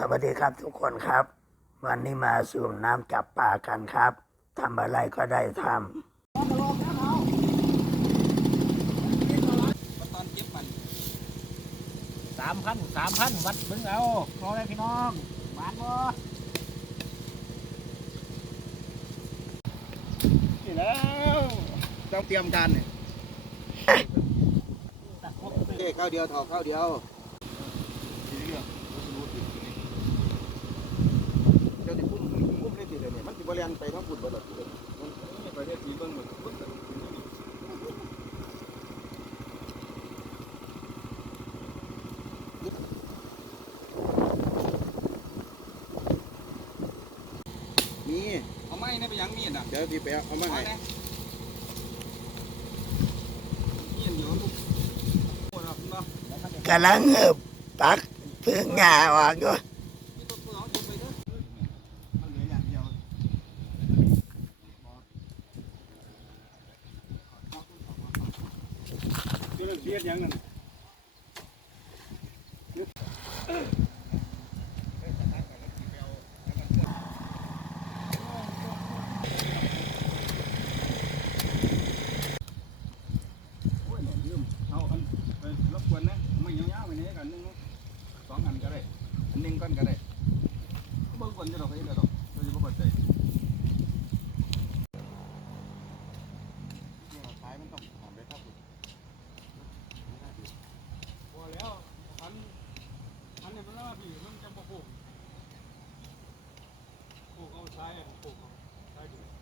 สวัสดีครับทุกคนครับ วันนี้มาสูบน้ำจับปลากันครับทำอะไรก็ได้ทตอนเก็บมันสามพันสามพันวัดเบึงเอาพอแล้วพี่น้องหวานบ่นี่แล้วต้องเตรียมการเนี่ยตัดพวกโอเคข้าวเดียวถอกข้าวเดียวเดี๋ยวจะพุ่มพุ่มได้ที เดียวเนี่ยมันจะบริเวณไปทั้งฝุ่นบดเลยมันไปเบิ้งหมดมีเอาไม้นี่ไปยังมีดอะเดี๋ยวพี่ไปเอามาให้มีดอยู่ลูกโอ้ยเนาะำกำลังเหืบตักเพื่องาออกอยู่ มีตัวเปลือกเอาจุดไปเด้อมันเหลืออย่างเดียว เรื่องเสียดยังนั่นโอ้ยเนี่ยลืมเอาอันไปรบกวนนะไม่ยาวๆไปไหนกันนึงสองอันก็ได้อันหนึงก้อนก็ได้ छाया है